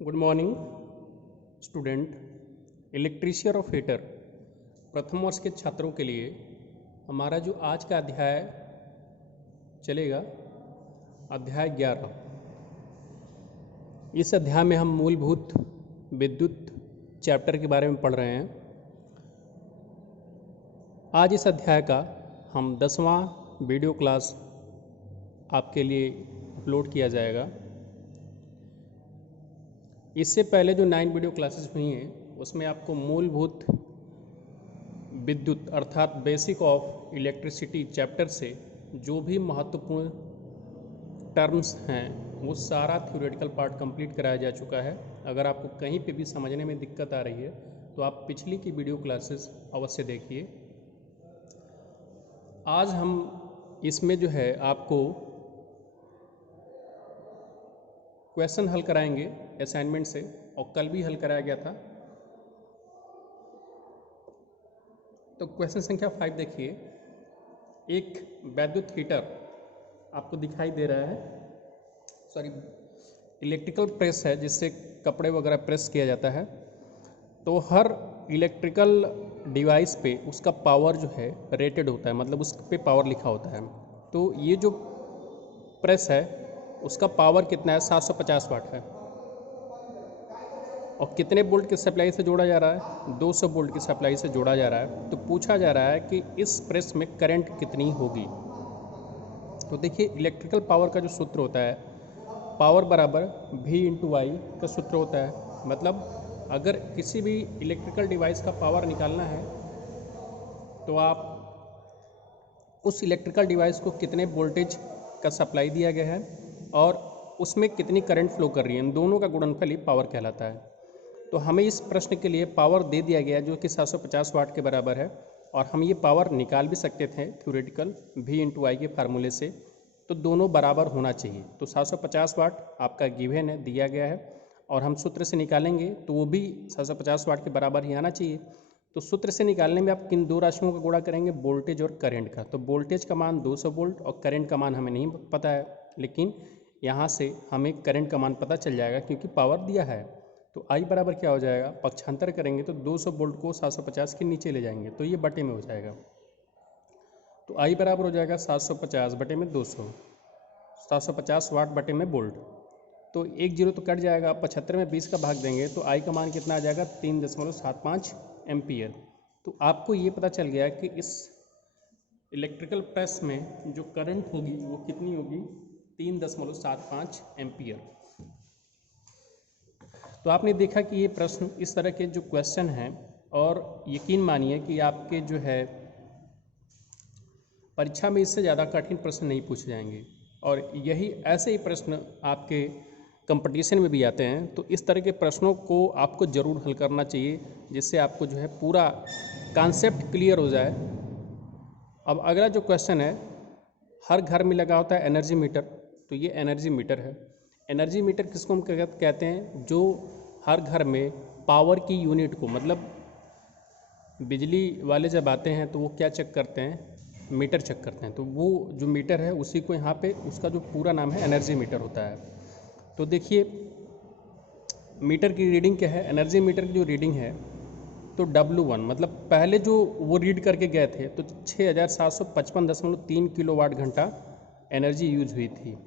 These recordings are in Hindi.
Good morning student. इलेक्ट्रीशियन और फिटर प्रथम वर्ष के छात्रों के लिए हमारा जो आज का अध्याय चलेगा, अध्याय 11। इस अध्याय में हम मूलभूत विद्युत चैप्टर के बारे में पढ़ रहे हैं। आज इस अध्याय का हम 10वां वीडियो क्लास आपके लिए अपलोड किया जाएगा। इससे पहले जो 9 वीडियो क्लासेस हुई हैं उसमें आपको मूलभूत विद्युत अर्थात बेसिक ऑफ इलेक्ट्रिसिटी चैप्टर से जो भी महत्वपूर्ण टर्म्स हैं वो सारा थ्योरेटिकल पार्ट कंप्लीट कराया जा चुका है। अगर आपको कहीं पे भी समझने में दिक्कत आ रही है तो आप पिछली की वीडियो क्लासेस अवश्य देखिए। आज हम इसमें जो है आपको क्वेश्चन हल कराएंगे असाइनमेंट से, और कल भी हल कराया गया था। तो क्वेश्चन संख्या 5 देखिए। एक वैद्युत हीटर आपको दिखाई दे रहा है, सॉरी इलेक्ट्रिकल प्रेस है जिससे कपड़े वगैरह प्रेस किया जाता है। तो हर इलेक्ट्रिकल डिवाइस पे उसका पावर जो है रेटेड होता है, मतलब उस पे पावर लिखा होता है। तो ये जो प्रेस है उसका पावर कितना है? 750 वाट है। और कितने वोल्ट की सप्लाई से जोड़ा जा रहा है? 200 वोल्ट की सप्लाई से जोड़ा जा रहा है। तो पूछा जा रहा है कि इस प्रेस में करंट कितनी होगी। तो देखिए, इलेक्ट्रिकल पावर का जो सूत्र होता है, पावर बराबर V × I का सूत्र होता है। मतलब अगर किसी भी इलेक्ट्रिकल डिवाइस का पावर निकालना है तो आप उस इलेक्ट्रिकल डिवाइस को कितने वोल्टेज का सप्लाई दिया गया है और उसमें कितनी करंट फ्लो कर रही है, इन दोनों का गुणनफल ही पावर कहलाता है। तो हमें इस प्रश्न के लिए पावर दे दिया गया जो कि 750 वाट के बराबर है, और हम ये पावर निकाल भी सकते थे थ्योरेटिकल V × I के फार्मूले से। तो दोनों बराबर होना चाहिए। तो 750 वाट आपका गिवन है, दिया गया है, और हम सूत्र से निकालेंगे तो वो भी 750 वाट के बराबर ही आना चाहिए। तो सूत्र से निकालने में आप किन दो राशियों का गुणा करेंगे? वोल्टेज और करंट का। तो वोल्टेज का मान 200 वोल्ट और करंट का मान हमें नहीं पता है, लेकिन यहाँ से हमें करंट का मान पता चल जाएगा क्योंकि पावर दिया है। तो I बराबर क्या हो जाएगा? पक्षांतर करेंगे तो 200 वोल्ट को 750 के नीचे ले जाएंगे तो ये बटे में हो जाएगा। तो I बराबर हो जाएगा 750 बटे में 200, 750 वाट बटे में वोल्ट। तो 1 जीरो तो कट जाएगा। 75 में 20 का भाग देंगे तो I का मान कितना आ जाएगा? 3.75 एम्पियर। तो आपको ये पता चल गया कि इस इलेक्ट्रिकल प्रेस में जो करंट होगी वो कितनी होगी? 3.75 एम्पियर। तो आपने देखा कि ये प्रश्न, इस तरह के जो क्वेश्चन हैं, और यकीन मानिए कि आपके जो है परीक्षा में इससे ज़्यादा कठिन प्रश्न नहीं पूछे जाएंगे, और यही ऐसे ही प्रश्न आपके कंपटीशन में भी आते हैं। तो इस तरह के प्रश्नों को आपको ज़रूर हल करना चाहिए जिससे आपको जो है पूरा कॉन्सेप्ट क्लियर हो जाए। अब अगला जो क्वेश्चन है, हर घर में लगा होता है एनर्जी मीटर। तो ये एनर्जी मीटर है। एनर्जी मीटर किसको हम कहते हैं? जो हर घर में पावर की यूनिट को, मतलब बिजली वाले जब आते हैं तो वो क्या चेक करते हैं? मीटर चेक करते हैं। तो वो जो मीटर है उसी को यहाँ पे, उसका जो पूरा नाम है एनर्जी मीटर होता है। तो देखिए, मीटर की रीडिंग क्या है? एनर्जी मीटर की जो रीडिंग है तो W1, मतलब पहले जो वो रीड करके गए थे तो 6755.3 किलोवाट घंटा एनर्जी यूज हुई थी।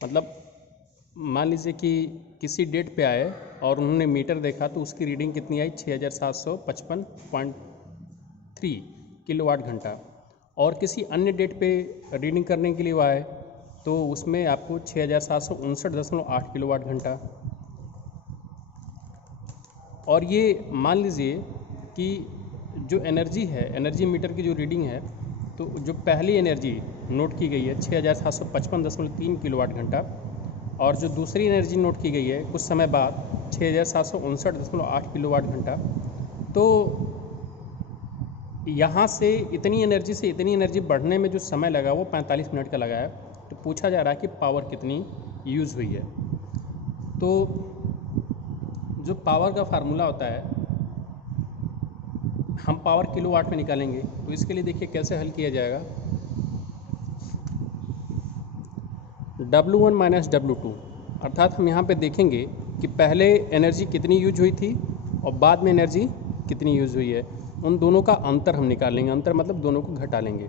मतलब मान लीजिए कि किसी डेट पे आए और उन्होंने मीटर देखा तो उसकी रीडिंग कितनी आई? 6755.3 किलोवाट घंटा। और किसी अन्य डेट पे रीडिंग करने के लिए वो आए तो उसमें आपको 6759.8 किलोवाट घंटा। और ये मान लीजिए कि जो एनर्जी है, एनर्जी मीटर की जो रीडिंग है, तो जो पहली एनर्जी नोट की गई है 6755.3 किलोवाट घंटा, और जो दूसरी एनर्जी नोट की गई है कुछ समय बाद 6759.8 किलोवाट घंटा। तो यहाँ से इतनी एनर्जी से इतनी एनर्जी बढ़ने में जो समय लगा वो 45 मिनट का लगा है। तो पूछा जा रहा है कि पावर कितनी यूज़ हुई है। तो जो पावर का फार्मूला होता है हम पावर किलोवाट में निकालेंगे। तो इसके लिए देखिए कैसे हल किया जाएगा। W1 - W2 अर्थात हम यहाँ पे देखेंगे कि पहले एनर्जी कितनी यूज हुई थी और बाद में एनर्जी कितनी यूज हुई है, उन दोनों का अंतर हम निकालेंगे। अंतर मतलब दोनों को घटा लेंगे,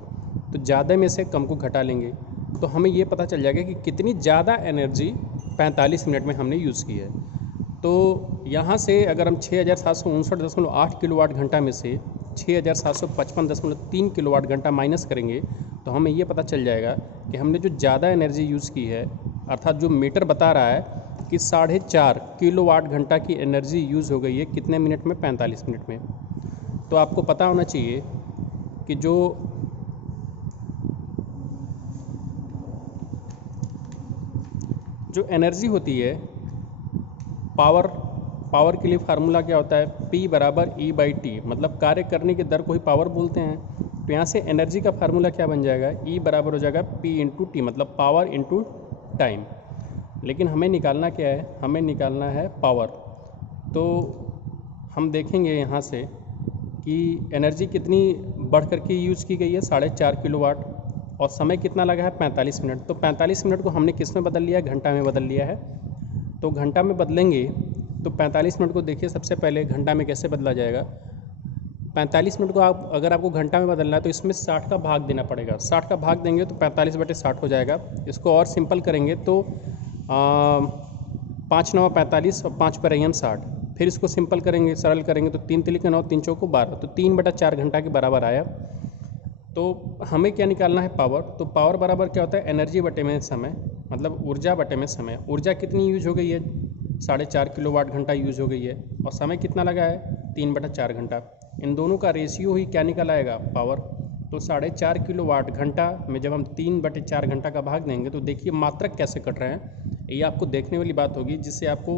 तो ज़्यादा में से कम को घटा लेंगे, तो हमें ये पता चल जाएगा कि कितनी ज़्यादा एनर्जी 45 मिनट में हमने यूज़ की है। तो यहाँ से अगर हम 6759.8 किलोवाट घंटा में से 6755.3 किलोवाट घंटा माइनस करेंगे, तो हमें ये पता चल जाएगा कि हमने जो ज़्यादा एनर्जी यूज़ की है, अर्थात जो मीटर बता रहा है कि 4.5 किलोवाट घंटा की एनर्जी यूज़ हो गई है कितने मिनट में, 45 मिनट में। तो आपको पता होना चाहिए कि जो एनर्जी होती है, पावर के लिए फार्मूला क्या होता है, P बराबर E/T, मतलब कार्य करने की दर को ही पावर बोलते हैं। तो यहाँ से एनर्जी का फार्मूला क्या बन जाएगा, E बराबर हो जाएगा P इंटू टी, मतलब पावर इंटू टाइम। लेकिन हमें निकालना क्या है, हमें निकालना है पावर। तो हम देखेंगे यहाँ से कि एनर्जी कितनी बढ़ करके यूज़ की गई है, 4.5 किलोवाट, और समय कितना लगा है, 45 मिनट। तो 45 मिनट को हमने किस में बदल लिया है, घंटा में बदल लिया है। तो घंटा में बदलेंगे तो 45 मिनट को देखिए, सबसे पहले घंटा में कैसे बदला जाएगा। 45 मिनट को अगर आपको घंटा में बदलना है तो इसमें 60 का भाग देना पड़ेगा। 60 का भाग देंगे तो 45/60 हो जाएगा। इसको और सिंपल करेंगे तो 5 9 45 और 5 पर 60। फिर इसको सिंपल करेंगे, सरल करेंगे तो 3 3 9 3 चौको 12, तो 3/4 घंटा के बराबर आया। तो हमें क्या निकालना है, पावर। तो पावर बराबर क्या होता है, एनर्जी बटे में समय, मतलब ऊर्जा बटे में समय। ऊर्जा कितनी यूज हो गई है, 4.5 किलोवाट घंटा यूज हो गई है, और समय कितना लगा है, 3/4 घंटा। इन दोनों का रेशियो ही क्या निकल आएगा, पावर। तो 4.5 किलोवाट घंटा में जब हम 3/4 घंटा का भाग देंगे तो देखिए मात्रक कैसे कट रहे हैं, ये आपको देखने वाली बात होगी, जिससे आपको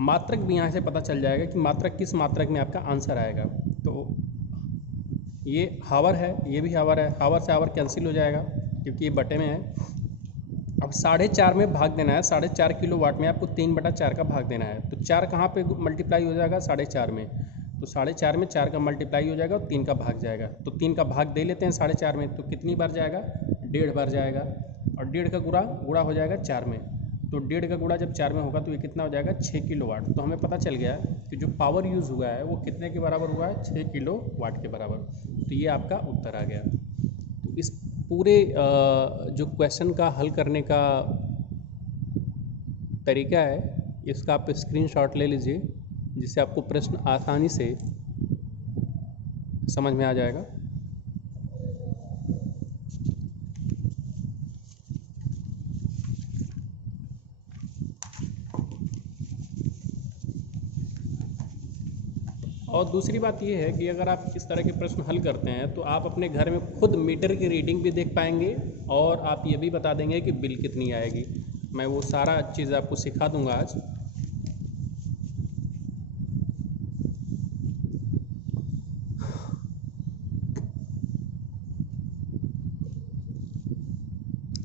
मात्रक भी यहाँ से पता चल जाएगा कि मात्रक किस मात्रक में आपका आंसर आएगा। तो ये हावर है, ये भी हावर है, हावर से हावर कैंसिल हो जाएगा क्योंकि ये बटे में है। अब 4.5 में भाग देना है, 4.5 किलोवाट में आपको 3/4 का भाग देना है। तो 4 कहाँ पे मल्टीप्लाई हो जाएगा, 4.5 में। तो 4.5 में 4 का मल्टीप्लाई हो जाएगा और 3 का भाग जाएगा। तो 3 का भाग दे लेते हैं 4.5 में, तो कितनी बार जाएगा, 1.5 बार जाएगा। और 1.5 का गुणा हो जाएगा 4 में। तो 1.5 का गुणा जब 4 में होगा तो ये कितना हो जाएगा, 6 किलोवाट। तो हमें पता चल गया कि जो पावर यूज़ हुआ है वो कितने के बराबर हुआ है, 6 किलोवाट के बराबर। तो ये आपका उत्तर आ गया। तो इस पूरे जो क्वेश्चन का हल करने का तरीका है, इसका आप स्क्रीनशॉट ले लीजिए, जिससे आपको प्रश्न आसानी से समझ में आ जाएगा। और दूसरी बात ये है कि अगर आप इस तरह के प्रश्न हल करते हैं तो आप अपने घर में खुद मीटर की रीडिंग भी देख पाएंगे और आप ये भी बता देंगे कि बिल कितनी आएगी। मैं वो सारा चीज़ आपको सिखा दूंगा आज।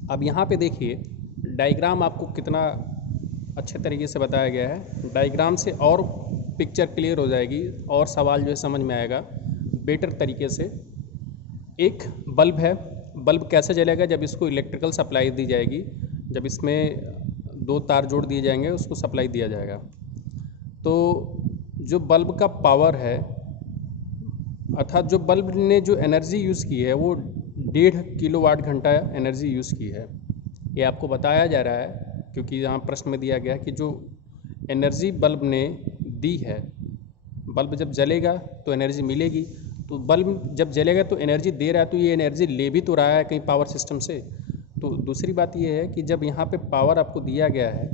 अब यहाँ पे देखिए डायग्राम आपको कितना अच्छे तरीके से बताया गया है। डायग्राम से और पिक्चर क्लियर हो जाएगी और सवाल जो है समझ में आएगा बेटर तरीके से। एक बल्ब है, बल्ब कैसे जलेगा, जब इसको इलेक्ट्रिकल सप्लाई दी जाएगी, जब इसमें 2 तार जोड़ दिए जाएंगे उसको सप्लाई दिया जाएगा। तो जो बल्ब का पावर है, अर्थात जो बल्ब ने जो एनर्जी यूज़ की है वो 1.5 किलोवाट घंटा एनर्जी यूज़ की है। ये आपको बताया जा रहा है क्योंकि यहाँ प्रश्न में दिया गया है कि जो एनर्जी बल्ब ने दी है, बल्ब जब जलेगा तो एनर्जी मिलेगी, तो बल्ब जब जलेगा तो एनर्जी दे रहा है, तो ये एनर्जी ले भी तो रहा है कहीं पावर सिस्टम से। तो दूसरी बात ये है कि जब यहाँ पे पावर आपको दिया गया है,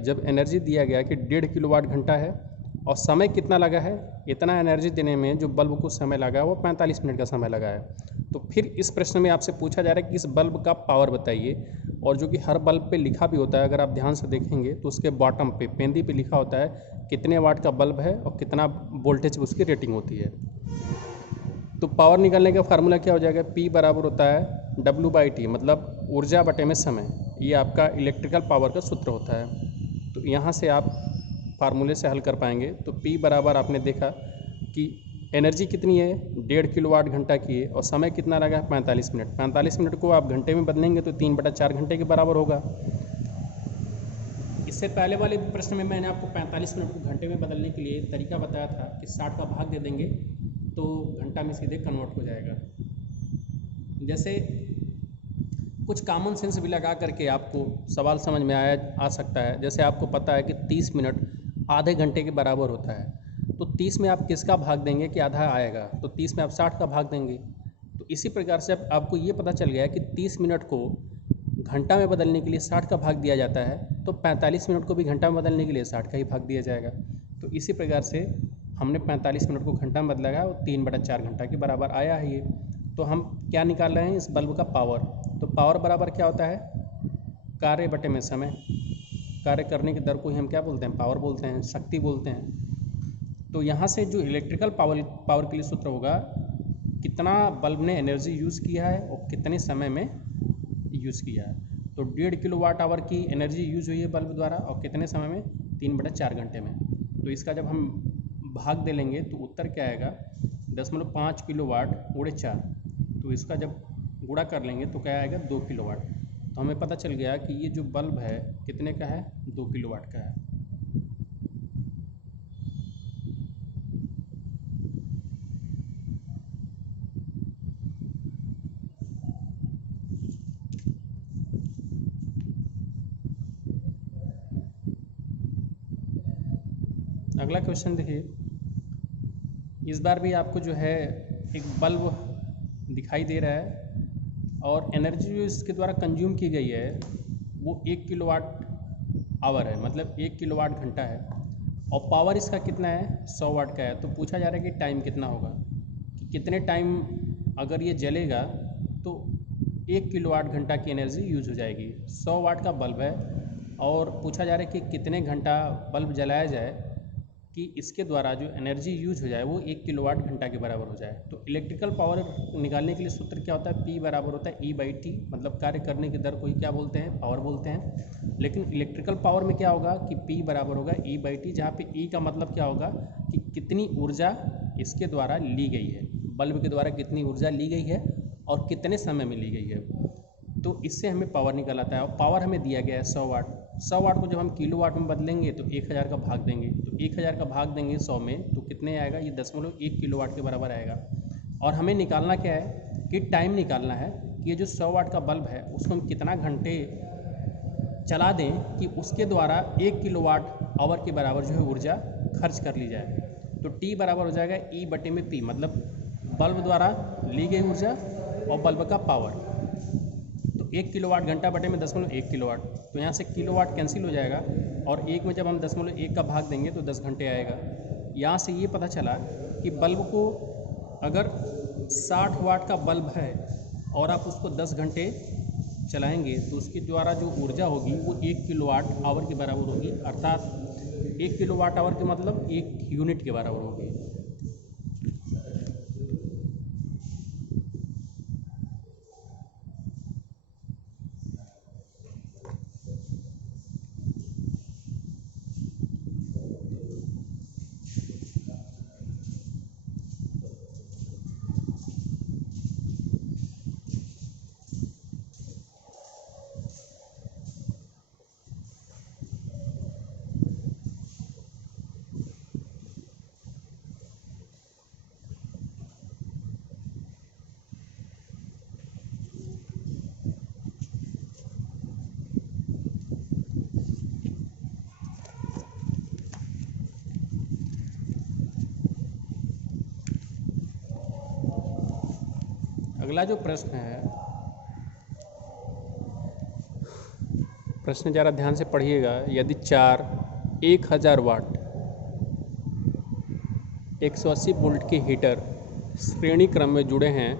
जब एनर्जी दिया गया है कि 1.5 किलोवाट घंटा है और समय कितना लगा है, इतना एनर्जी देने में जो बल्ब को समय लगा है वो 45 मिनट का समय लगा है। तो फिर इस प्रश्न में आपसे पूछा जा रहा है कि इस बल्ब का पावर बताइए, और जो कि हर बल्ब पे लिखा भी होता है, अगर आप ध्यान से देखेंगे तो उसके बॉटम पे पेंदी पे लिखा होता है कितने वाट का बल्ब है और कितना वोल्टेज उसकी रेटिंग होती है। तो पावर निकालने का फार्मूला क्या हो जाएगा, P बराबर होता है W/T, मतलब ऊर्जा बटे में समय। ये आपका इलेक्ट्रिकल पावर का सूत्र होता है। तो यहाँ से आप फार्मूले से हल कर पाएंगे। तो P बराबर आपने देखा कि एनर्जी कितनी है, 1.5 किलोवाट घंटा की है, और समय कितना लगा है, 45 मिनट। 45 मिनट को आप घंटे में बदलेंगे तो 3/4 घंटे के बराबर होगा। इससे पहले वाले प्रश्न में मैंने आपको 45 मिनट को घंटे में बदलने के लिए तरीका बताया था कि 60 का भाग दे देंगे तो घंटा में सीधे कन्वर्ट हो जाएगा। जैसे कुछ कॉमन सेंस भी लगा करके आपको सवाल समझ में आ सकता है। जैसे आपको पता है कि 30 मिनट आधे घंटे के बराबर होता है, तो 30 में आप किसका भाग देंगे कि आधा आएगा, तो 30 में आप 60 का भाग देंगे। तो इसी प्रकार से अब आपको ये पता चल गया कि 30 मिनट को घंटा में बदलने के लिए 60 का भाग दिया जाता है, तो 45 मिनट को भी घंटा में बदलने के लिए 60 का ही भाग दिया जाएगा। तो इसी प्रकार से हमने 45 मिनट को घंटा में बदला और 3/4 घंटा के बराबर आया है ये। तो हम क्या निकाल रहे हैं, इस बल्ब का पावर। तो पावर बराबर क्या होता है, कार्य बटे में समय। कार्य करने की दर को ही हम क्या बोलते हैं, पावर बोलते हैं, शक्ति बोलते हैं। तो यहाँ से जो इलेक्ट्रिकल पावर के लिए सूत्र होगा, कितना बल्ब ने एनर्जी यूज़ किया है और कितने समय में यूज़ किया है। तो 1.5 किलोवाट आवर की एनर्जी यूज़ हुई है बल्ब द्वारा और कितने समय में, 3/4 घंटे में। तो इसका जब हम भाग दे लेंगे तो उत्तर क्या आएगा, 0.5 किलोवाट गुणे 4। तो इसका जब गुणा कर लेंगे तो क्या आएगा, 2 किलोवाट। तो हमें पता चल गया कि ये जो बल्ब है कितने का है, 2 किलोवाट का है। अगला क्वेश्चन देखिए, इस बार भी आपको जो है एक बल्ब दिखाई दे रहा है और एनर्जी जो इसके द्वारा कंज्यूम की गई है वो 1 किलोवाट आवर है, मतलब 1 किलोवाट घंटा है। और पावर इसका कितना है, 100 वाट का है। तो पूछा जा रहा है कि टाइम कितना होगा, कि कितने टाइम अगर ये जलेगा तो 1 किलोवाट घंटा की एनर्जी यूज़ हो जाएगी। 100 वाट का बल्ब है और पूछा जा रहा है कि कितने घंटा बल्ब जलाया जाए कि इसके द्वारा जो एनर्जी यूज हो जाए वो 1 किलोवाट घंटा के बराबर हो जाए। तो इलेक्ट्रिकल पावर निकालने के लिए सूत्र क्या होता है, P बराबर होता है E/T, मतलब कार्य करने की दर को ही क्या बोलते हैं, पावर बोलते हैं। लेकिन इलेक्ट्रिकल पावर में क्या होगा कि P बराबर होगा E/T, जहाँ पे E का मतलब क्या होगा कि कितनी ऊर्जा इसके द्वारा ली गई है, बल्ब के द्वारा कितनी ऊर्जा ली गई है और कितने समय में ली गई है। तो इससे हमें पावर निकल आता है और पावर हमें दिया गया है 100 वाट। 100 वाट को जब हम किलोवाट में बदलेंगे तो 1000 का भाग देंगे, तो 1000 का भाग देंगे 100 में तो कितने आएगा, ये 0.1 किलोवाट के बराबर आएगा। और हमें निकालना क्या है कि टाइम निकालना है कि ये जो 100 वाट का बल्ब है उसको हम कितना घंटे चला दें कि उसके द्वारा 1 किलोवाट आवर के बराबर जो है ऊर्जा खर्च कर ली जाए। तो टी बराबर हो जाएगा E/P, मतलब बल्ब द्वारा ली गई ऊर्जा और बल्ब का पावर। तो 1 किलोवाट घंटा बटे में 0.1 किलोवाट, तो यहाँ से किलोवाट कैंसिल हो जाएगा और 1 में जब हम 0.1 का भाग देंगे तो 10 घंटे आएगा। यहाँ से ये पता चला कि बल्ब को अगर 60 वाट का बल्ब है और आप उसको 10 घंटे चलाएंगे तो उसके द्वारा जो ऊर्जा होगी वो 1 किलोवाट आवर के बराबर होगी, अर्थात 1 किलोवाट आवर के मतलब 1 यूनिट के बराबर होगी। अगला जो प्रश्न है, प्रश्न ज़रा ध्यान से पढ़िएगा। यदि 1000 वाट 180 वोल्ट के हीटर श्रेणी क्रम में जुड़े हैं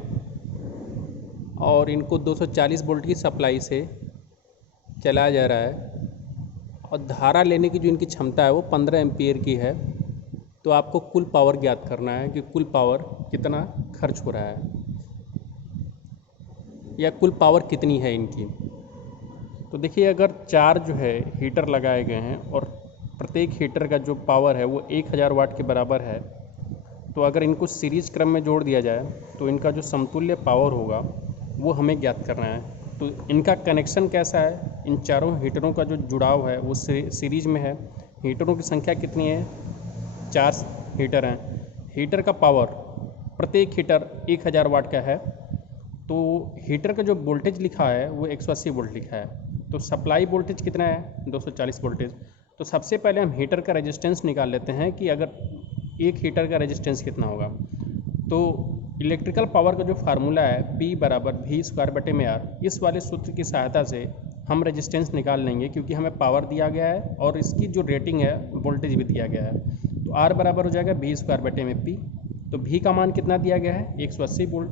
और इनको 240 वोल्ट की सप्लाई से चलाया जा रहा है और धारा लेने की जो इनकी क्षमता है वो 15 एम्पीयर की है, तो आपको कुल पावर ज्ञात करना है कि कुल पावर कितना खर्च हो रहा है या कुल पावर कितनी है इनकी। तो देखिए, अगर 4 जो है हीटर लगाए गए हैं और प्रत्येक हीटर का जो पावर है वो 1000 वाट के बराबर है, तो अगर इनको सीरीज क्रम में जोड़ दिया जाए तो इनका जो समतुल्य पावर होगा वो हमें ज्ञात करना है। तो इनका कनेक्शन कैसा है, इन चारों हीटरों का जो जुड़ाव है वो सीरीज में है। हीटरों की संख्या कितनी है, 4 हीटर हैं। हीटर का पावर, प्रत्येक हीटर 1000 वाट का है। तो हीटर का जो वोल्टेज लिखा है वो 180 वोल्ट लिखा है। तो सप्लाई वोल्टेज कितना है, 240 वोल्टेज। तो सबसे पहले हम हीटर का रेजिस्टेंस निकाल लेते हैं कि अगर एक हीटर का रेजिस्टेंस कितना होगा। तो इलेक्ट्रिकल पावर का जो फार्मूला है P बराबर V²/R, इस वाले सूत्र की सहायता से हम रेजिस्टेंस निकाल लेंगे, क्योंकि हमें पावर दिया गया है और इसकी जो रेटिंग है वोल्टेज भी दिया गया है। तो R बराबर हो जाएगा V²/P। तो V का मान कितना दिया गया है, 180 वोल्ट।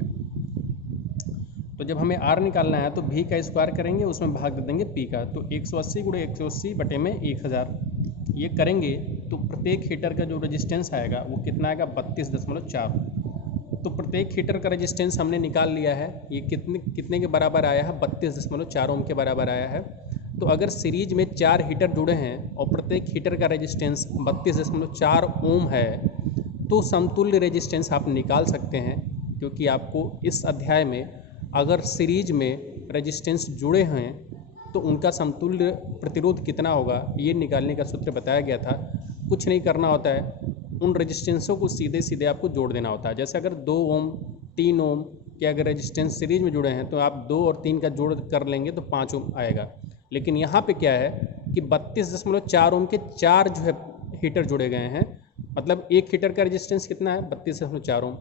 तो जब हमें R निकालना है तो V का स्क्वायर करेंगे, उसमें भाग दे देंगे P का। तो 180 × 180/1000 ये करेंगे तो प्रत्येक हीटर का जो रेजिस्टेंस आएगा वो कितना आएगा, 32.4। तो प्रत्येक हीटर का रेजिस्टेंस हमने निकाल लिया है। ये कितने के बराबर आया है, 32.4 ओम के बराबर आया है। तो अगर सीरीज में 4 हीटर जुड़े हैं और प्रत्येक हीटर का रेजिस्टेंस 32.4 ओम है, तो समतुल्य रेजिस्टेंस आप निकाल सकते हैं। क्योंकि आपको इस अध्याय में अगर सीरीज में रेजिस्टेंस जुड़े हैं तो उनका समतुल्य प्रतिरोध कितना होगा ये निकालने का सूत्र बताया गया था। कुछ नहीं करना होता है, उन रेजिस्टेंसों को सीधे सीधे आपको जोड़ देना होता है। जैसे अगर 2 ओम 3 ओम के अगर रेजिस्टेंस सीरीज में जुड़े हैं तो आप 2 और 3 का जोड़ कर लेंगे तो 5 ओम आएगा। लेकिन यहाँ पे क्या है कि 32.4 ओम के 4 जो है हीटर जुड़े गए हैं, मतलब एक हीटर का रेजिस्टेंस कितना है, 32.4 ओम।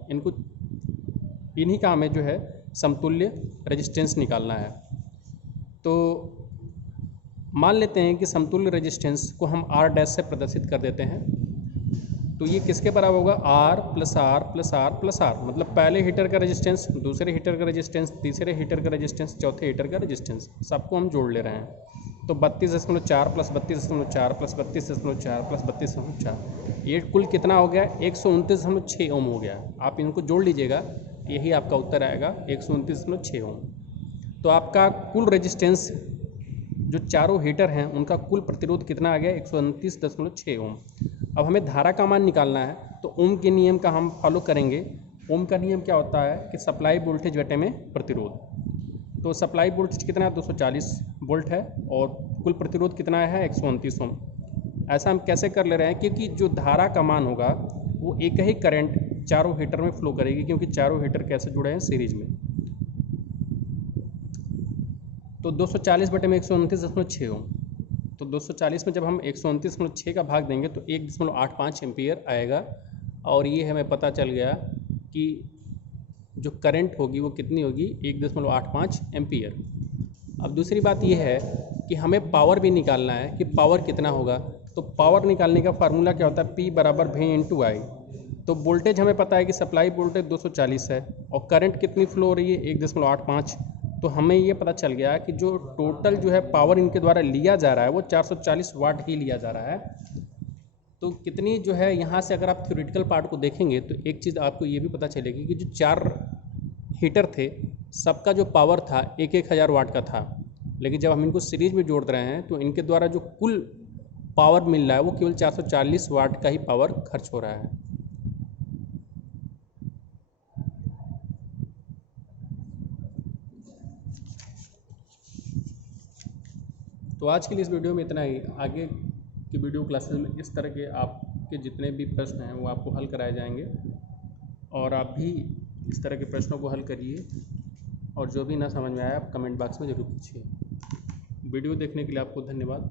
इन्हीं का हमें जो है समतुल्य रेजिस्टेंस निकालना है। तो मान लेते हैं कि समतुल्य रेजिस्टेंस को हम R' से प्रदर्शित कर देते हैं। तो ये किसके बराबर होगा, R + R + R + R। मतलब पहले हीटर का रेजिस्टेंस, दूसरे हीटर का रेजिस्टेंस, तीसरे हीटर का रेजिस्टेंस, चौथे हीटर का रेजिस्टेंस, सबको हम जोड़ ले रहे हैं। तो 32.4 + 32.4 + 32.4 + 32.4, ये कुल कितना हो गया, 129.6 ओम हो गया। आप इनको जोड़ लीजिएगा, यही आपका उत्तर आएगा, 129.6 ओम। तो आपका कुल रेजिस्टेंस जो चारों हीटर हैं उनका कुल प्रतिरोध कितना आ गया, 129.6 ओम। अब हमें धारा का मान निकालना है, तो ओम के नियम का हम फॉलो करेंगे। ओम का नियम क्या होता है कि सप्लाई वोल्टेज बटे में प्रतिरोध। तो सप्लाई वोल्टेज कितना है, 240 वोल्ट है, और कुल प्रतिरोध कितना है, 129 ओम। ऐसा हम कैसे कर ले रहे हैं, क्योंकि जो धारा का मान होगा वो एक ही करंट चारों हीटर में फ्लो करेगी, क्योंकि चारों हीटर कैसे जुड़े हैं, सीरीज में। तो 240 बटे में 129.6 ओम। तो 240 में जब हम 129.6 का भाग देंगे तो 1.85 एम्पियर आएगा। और ये हमें पता चल गया कि जो करंट होगी वो कितनी होगी, 1.85 एम्पियर। अब दूसरी बात ये है कि हमें पावर भी निकालना है कि पावर कितना होगा। तो पावर निकालने का फार्मूला क्या होता है, P बराबर V × I। तो वोल्टेज हमें पता है कि सप्लाई वोल्टेज 240 है और करंट कितनी फ्लो हो रही है, 1.85। तो हमें ये पता चल गया कि जो टोटल जो है पावर इनके द्वारा लिया जा रहा है वो 440 वाट ही लिया जा रहा है। तो कितनी जो है, यहाँ से अगर आप थ्योरेटिकल पार्ट को देखेंगे तो एक चीज़ आपको ये भी पता चलेगी कि जो 4 हीटर थे सबका जो पावर था 1000 वाट का था। लेकिन जब हम इनको सीरीज में जोड़ रहे हैं तो इनके द्वारा जो कुल पावर मिल रहा है वो केवल 440 वाट का ही पावर खर्च हो रहा है। तो आज के लिए इस वीडियो में इतना ही। आगे की वीडियो क्लासेस में इस तरह के आपके जितने भी प्रश्न हैं वो आपको हल कराए जाएंगे, और आप भी इस तरह के प्रश्नों को हल करिए, और जो भी ना समझ में आया आप कमेंट बॉक्स में ज़रूर पूछिए। वीडियो देखने के लिए आपको धन्यवाद।